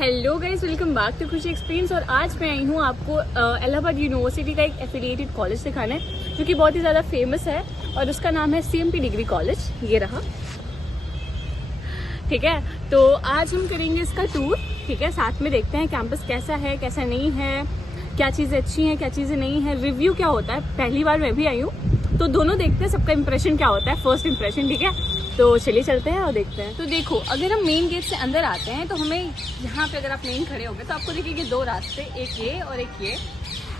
Hello guys, welcome back to Khushi experience. और आज मैं आई हूँ आपको इलाहाबाद यूनिवर्सिटी का एक एफिलिएटेड कॉलेज दिखाने, जो कि बहुत ही ज़्यादा फेमस है और उसका नाम है CMP डिग्री कॉलेज। ये रहा, ठीक है। तो आज हम करेंगे इसका टूर, ठीक है। साथ में देखते हैं कैंपस कैसा है, कैसा नहीं है, क्या चीज़ें अच्छी हैं, क्या चीज़ें नहीं है, रिव्यू क्या होता है। पहली बार मैं भी आई हूँ, तो दोनों देखते हैं सबका इंप्रेशन क्या होता है, फर्स्ट इंप्रेशन, ठीक है। तो चलिए चलते हैं और देखते हैं। तो देखो, अगर हम मेन गेट से अंदर आते हैं तो हमें यहाँ पे अगर आप मेन खड़े होंगे तो आपको दिखेंगे दो रास्ते, एक ये और एक ये।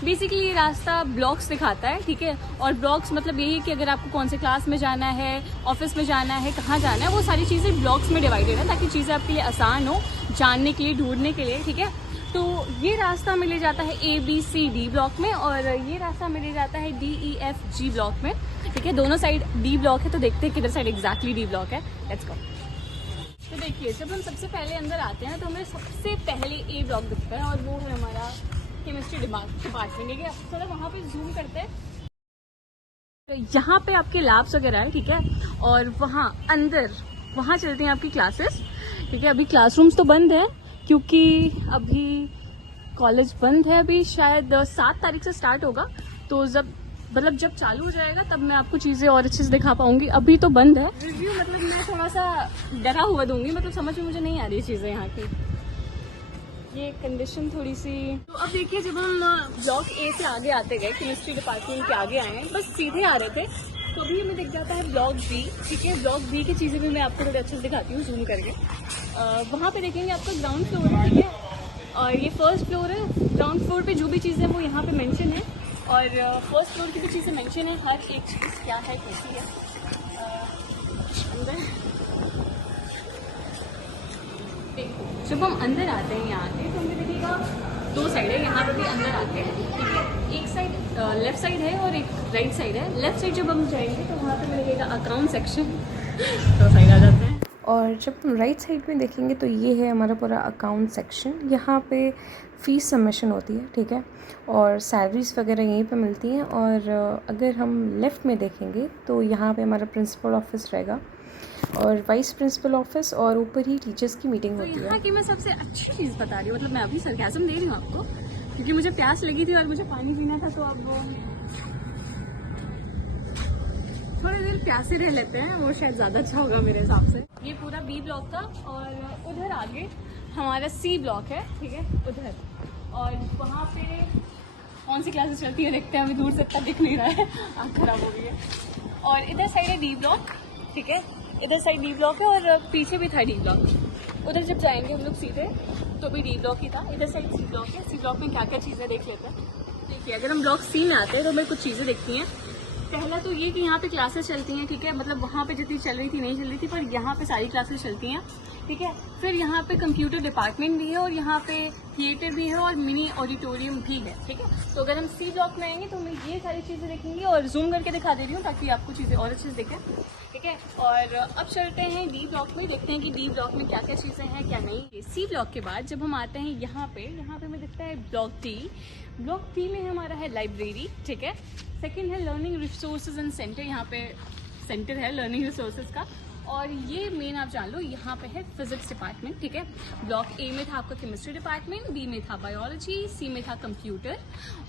बेसिकली ये रास्ता ब्लॉक्स दिखाता है, ठीक है। और ब्लॉक्स मतलब यही है कि अगर आपको कौन से क्लास में जाना है, ऑफिस में जाना है, कहाँ जाना है, वो सारी चीज़ें ब्लॉक्स में डिवाइडेड है, ताकि चीज़ें आपके लिए आसान हो जानने के लिए, ढूंढने के लिए, ठीक है। तो ये रास्ता मिले जाता है ABCD ब्लॉक में और ये रास्ता मिले जाता है DEFG ब्लॉक में, ठीक है। दोनों साइड D ब्लॉक है, तो देखते हैं किधर साइड एग्जैक्टली D ब्लॉक है। Let's go. तो देखिए, जब हम सबसे पहले अंदर आते हैं तो हमें सबसे पहले A ब्लॉक दिखता है और वो है हमारा केमिस्ट्री डिपार्टमेंट, ठीक है। थोड़ा वहाँ पे जूम करते हैं, तो यहाँ पे आपके लैब्स वगैरह है, ठीक है। और वहाँ अंदर वहाँ चलती हैं आपकी क्लासेस, ठीक है। अभी क्लासरूम्स तो बंद है क्योंकि अभी कॉलेज बंद है। अभी शायद 7 तारीख से स्टार्ट होगा, तो जब चालू हो जाएगा तब मैं आपको चीज़ें और अच्छे से दिखा पाऊंगी। अभी तो बंद है। रिव्यू मतलब मैं थोड़ा सा डरा हुआ दूंगी, मतलब समझ में मुझे नहीं आ रही चीज़ें यहाँ की, ये कंडीशन थोड़ी सी। तो अब देखिए, जब हम ब्लॉक A से आगे आते गए, केमिस्ट्री डिपार्टमेंट के आगे आए हैं, बस सीधे आ रहे थे, तो अभी हमें दिख जाता है ब्लॉक B, ठीक है। ब्लॉक B की चीज़ें भी मैं आपको थोड़े अच्छे से दिखाती हूँ जूम करके। वहाँ पे देखेंगे आपका ग्राउंड फ्लोर है, ठीक है। और ये फर्स्ट फ्लोर है। ग्राउंड फ्लोर पे जो भी चीज़ें हैं वो यहाँ पे मेंशन है, और फर्स्ट फ्लोर की भी चीज़ें मेंशन है, हर एक चीज़ क्या है, कैसी है। अंदर जब हम अंदर आते हैं यहाँ के, तो हमें देखिएगा 2 साइड है, यहाँ पे भी अंदर आते हैं, ठीक है। एक साइड लेफ्ट साइड है और एक राइट साइड है। लेफ्ट साइड जब हम जाएंगे तो वहाँ पे मिलेगा अकाउंट सेक्शन, 2 साइड आ जाते हैं। और जब हम राइट साइड में देखेंगे तो ये है हमारा पूरा अकाउंट सेक्शन। यहाँ पे फ़ीस सबमिशन होती है, ठीक है, और सैलरीज़ वगैरह यहीं पे मिलती हैं। और अगर हम लेफ़्ट में देखेंगे तो यहाँ पे हमारा प्रिंसिपल ऑफिस रहेगा और वाइस प्रिंसिपल ऑफिस, और ऊपर ही टीचर्स की मीटिंग होती है। यहाँ की मैं सबसे अच्छी चीज़ बता रही हूँ, मतलब मैं अभी सरकाज़म दे रही हूँ आपको, क्योंकि मुझे प्यास लगी थी और मुझे पानी पीना था, तो अब थोड़ी देर प्यासे रह लेते हैं, वो शायद ज़्यादा अच्छा होगा मेरे हिसाब से। ये पूरा B ब्लॉक था और उधर आगे हमारा C ब्लॉक है, ठीक है, उधर। और वहाँ पे कौन सी क्लासेस चलती है देखते हैं, अभी दूर से इतना दिख नहीं रहा है, आँख खराब हो गई है। और इधर साइड है D ब्लॉक, ठीक है, इधर साइड D ब्लॉक है और पीछे भी था D ब्लॉक। उधर जब जाएंगे हम लोग सीधे तो भी D ब्लॉक ही था। इधर साइड C ब्लॉक है। C ब्लॉक में क्या क्या चीज़ें देख लेते हैं। देखिए, अगर हम ब्लॉक C में आते हैं तो हमें कुछ चीज़ें दिखती हैं। पहला तो ये कि यहाँ पे क्लासेस चलती हैं, ठीक है, मतलब वहाँ पे जितनी चल रही थी नहीं चल रही थी, पर यहाँ पे सारी क्लासेस चलती हैं, ठीक है। फिर यहाँ पे कंप्यूटर डिपार्टमेंट भी है और यहाँ पे थिएटर भी है और मिनी ऑडिटोरियम भी है, ठीक है। तो अगर हम C ब्लॉक में आएंगे तो हमें ये सारी चीज़ें देखेंगी, और जूम करके दिखा दे रही हूँ ताकि आपको चीज़ें और अच्छे से दिखें, ठीक है। और अब चलते हैं D ब्लॉक में, देखते हैं कि D ब्लॉक में क्या क्या चीज़ें हैं, क्या नहीं। C ब्लॉक के बाद जब हम आते हैं यहाँ पे हमें दिखता है ब्लॉक D। ब्लॉक D में हमारा है लाइब्रेरी, ठीक है। सेकंड है लर्निंग रिसोर्सेज एंड सेंटर, यहाँ पे सेंटर है लर्निंग रिसोर्सेज का। और ये मेन आप जान लो, यहाँ पे है फिजिक्स डिपार्टमेंट, ठीक है। ब्लॉक A में था आपका केमिस्ट्री डिपार्टमेंट, B में था बायोलॉजी, C में था कंप्यूटर,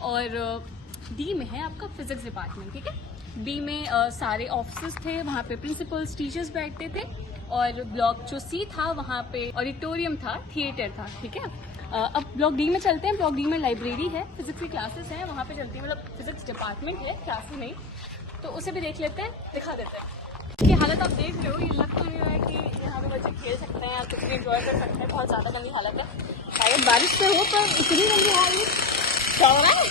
और D में है आपका फिजिक्स डिपार्टमेंट, ठीक है। B में सारे ऑफिसर्स थे, वहाँ पे प्रिंसिपल्स, टीचर्स बैठते थे। और ब्लॉक जो C था वहाँ पे ऑडिटोरियम था, थिएटर था, ठीक है। अब ब्लॉक D में चलते हैं। ब्लॉक D में लाइब्रेरी है, फिजिक्स की क्लासेस हैं वहाँ पे चलती है, मतलब फिजिक्स डिपार्टमेंट है, क्लासेस नहीं, तो उसे भी देख लेते हैं, दिखा देते हैं। ये हालत आप देख रहे हो, ये लग तो नहीं रहा है कि यहाँ पे बच्चे खेल सकते हैं या कुछ भी इंजॉय कर सकते हैं। बहुत ज़्यादा गंदी हालत है, शायद बारिश पे हो, पर इतनी गंदी हालत क्या हो रहा है।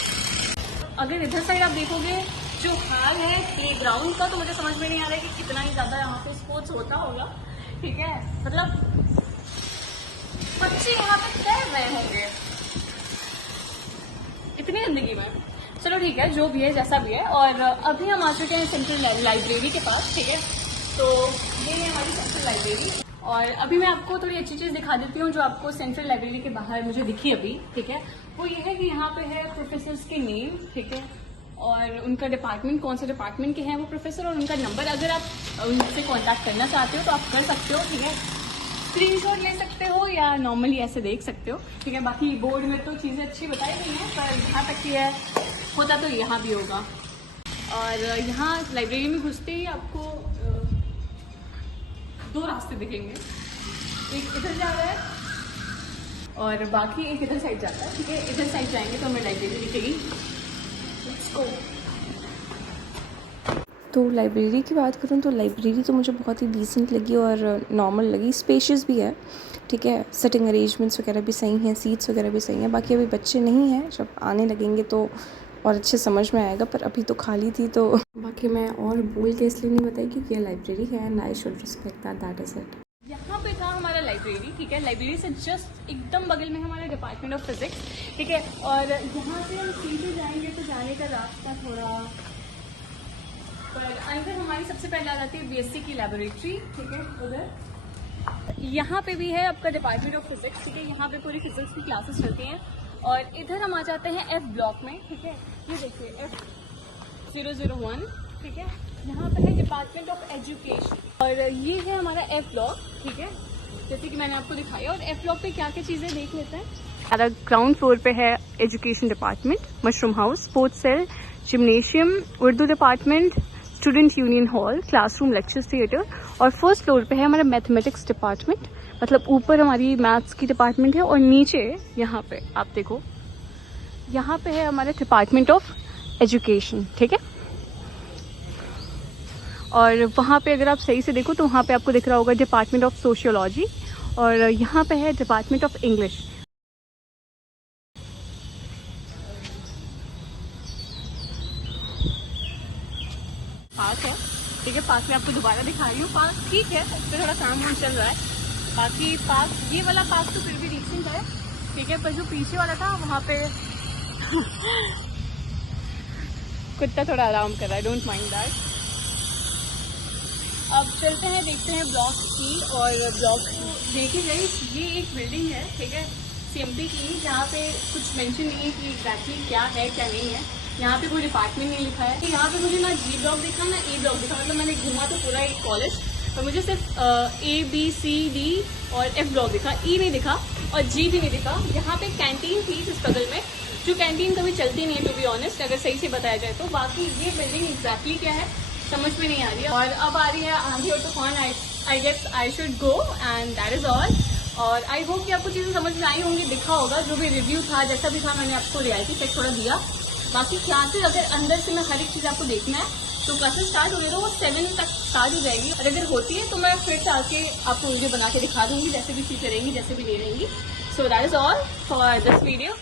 अगर इधर साइड आप देखोगे जो हाल है प्ले ग्राउंड का, तो मुझे समझ में नहीं आ रहा है कि कितना ही ज़्यादा यहाँ पे स्पोर्ट्स होता होगा, ठीक है। मतलब बच्चे यहाँ पे तैर रहे होंगे इतनी गंदगी में। चलो ठीक है, जो भी है जैसा भी है। और अभी हम आ चुके हैं सेंट्रल लाइब्रेरी के पास, ठीक है। तो ये है हमारी सेंट्रल लाइब्रेरी, और अभी मैं आपको थोड़ी अच्छी चीज़ दिखा देती हूँ जो आपको सेंट्रल लाइब्रेरी के बाहर मुझे दिखी अभी, ठीक है। वो ये है कि यहाँ पे है प्रोफेसर्स के नेम, ठीक है, और उनका डिपार्टमेंट, कौन से डिपार्टमेंट के हैं वो प्रोफेसर, और उनका नंबर। अगर आप उनसे कांटेक्ट करना चाहते हो तो आप कर सकते हो, ठीक है। स्क्रीनशॉट ले सकते हो या नॉर्मली ऐसे देख सकते हो, ठीक है। बाकी बोर्ड में तो चीज़ें अच्छी बताई गई हैं, पर यहाँ तक कि है होता तो यहाँ भी होगा। और यहाँ लाइब्रेरी में घुसते ही आपको 2 रास्ते दिखेंगे, एक इधर जा रहा है और बाकी एक इधर साइड जाता है, ठीक है। इधर साइड जाएंगे तो हमें लाइब्रेरी दिखेगी। Let's go. तो लाइब्रेरी की बात करूँ तो लाइब्रेरी तो मुझे बहुत ही डिसेंट लगी और नॉर्मल लगी, स्पेशियस भी है, ठीक है। सिटिंग अरेंजमेंट्स वगैरह भी सही हैं, सीट्स वगैरह भी सही हैं। बाकी अभी बच्चे नहीं हैं, जब आने लगेंगे तो और अच्छे समझ में आएगा, पर अभी तो खाली थी। तो बाकी मैं और बोल के इसलिए नहीं बताई क्योंकि ये लाइब्रेरी है and I should respect that is it. यहाँ पे था हमारा लाइब्रेरी, ठीक है। लाइब्रेरी से जस्ट एकदम बगल में हमारा डिपार्टमेंट ऑफ फिजिक्स, ठीक है। और यहाँ से हम सीधे जाएंगे तो जाने का रास्ता थोड़ा, पर अंदर हमारी सबसे पहले आ जाती है बीएससी की लैबोरेटरी, ठीक है। उधर यहाँ पे भी है आपका डिपार्टमेंट ऑफ फिजिक्स, ठीक है। यहाँ पे पूरी फिजिक्स की क्लासेस चलती हैं। और इधर हम आ जाते हैं एफ ब्लॉक में, ठीक है। ये देखिए F001, ठीक है। यहाँ पे है डिपार्टमेंट ऑफ एजुकेशन और ये है हमारा एफ ब्लॉक, ठीक है, जैसे कि मैंने आपको दिखाया। और एफ ब्लॉक पे क्या क्या चीज़ें देख लेते हैं। हमारा ग्राउंड फ्लोर पे है education department, mushroom house, sports cell, gymnasium, Urdu department, student union hall, classroom, lecture theatre. और फर्स्ट फ्लोर पे है हमारा मैथमेटिक्स डिपार्टमेंट, मतलब ऊपर हमारी मैथ्स की डिपार्टमेंट है और नीचे यहाँ पे आप देखो, यहाँ पे है हमारा डिपार्टमेंट ऑफ एजुकेशन, ठीक है। और वहाँ पे अगर आप सही से देखो तो वहाँ पे आपको दिख रहा होगा डिपार्टमेंट ऑफ सोशियोलॉजी और यहाँ पे है डिपार्टमेंट ऑफ इंग्लिश। पार्क है, ठीक है। पार्क में आपको दोबारा दिखा रही हूँ। पार्क ठीक है, उस पर थोड़ा काम वाम चल रहा है। बाकी पार्क, ये वाला पार्क तो फिर भी डिसेंट है, ठीक है। पर जो पीछे वाला था वहाँ पे कुत्ता थोड़ा आराम कर रहा है, डोंट माइंड दैट। अब चलते हैं, देखते हैं ब्लॉक की। और ब्लॉक देखिए गाइस, ये एक बिल्डिंग है, ठीक है, सीएमपी की, जहाँ पे कुछ मेंशन नहीं है कि एग्जैक्टली क्या है क्या नहीं है। यहाँ पे कोई डिपार्टमेंट नहीं लिखा है। यहाँ पे मुझे ना जी ब्लॉक दिखा ना ए ब्लॉक दिखा, मतलब मैंने घूमा तो पूरा एक कॉलेज, पर मुझे सिर्फ A, B, C, D और F ब्लॉक दिखा, E नहीं दिखा और G भी नहीं दिखा। यहाँ पे कैंटीन थी इस बगल में, जो कैंटीन कभी चलती नहीं है टू बी ऑनेस्ट, अगर सही से बताया जाए तो। बाकी ये बिल्डिंग एग्जैक्टली क्या है समझ में नहीं आ रही है। और अब आ रही है आंधी और तूफान, I guess I should go and that is all. और आई होप कि आपको चीज़ें समझ में आई होंगी, दिखा होगा जो भी रिव्यू था, जैसा भी था, मैंने आपको रियलिटी चेक थोड़ा दिया। बाकी क्लासेस अगर अंदर से मैं हर एक चीज़ आपको देखना है तो क्लासेस स्टार्ट हो गई तो वो 7 तक स्टार्ट हो जाएगी। और अगर होती है तो मैं फिर से आके आपको वीडियो बना के दिखा दूंगी, जैसे भी चीज़ें रहेंगी, जैसे भी नहीं रहेंगी। So that is all for this video.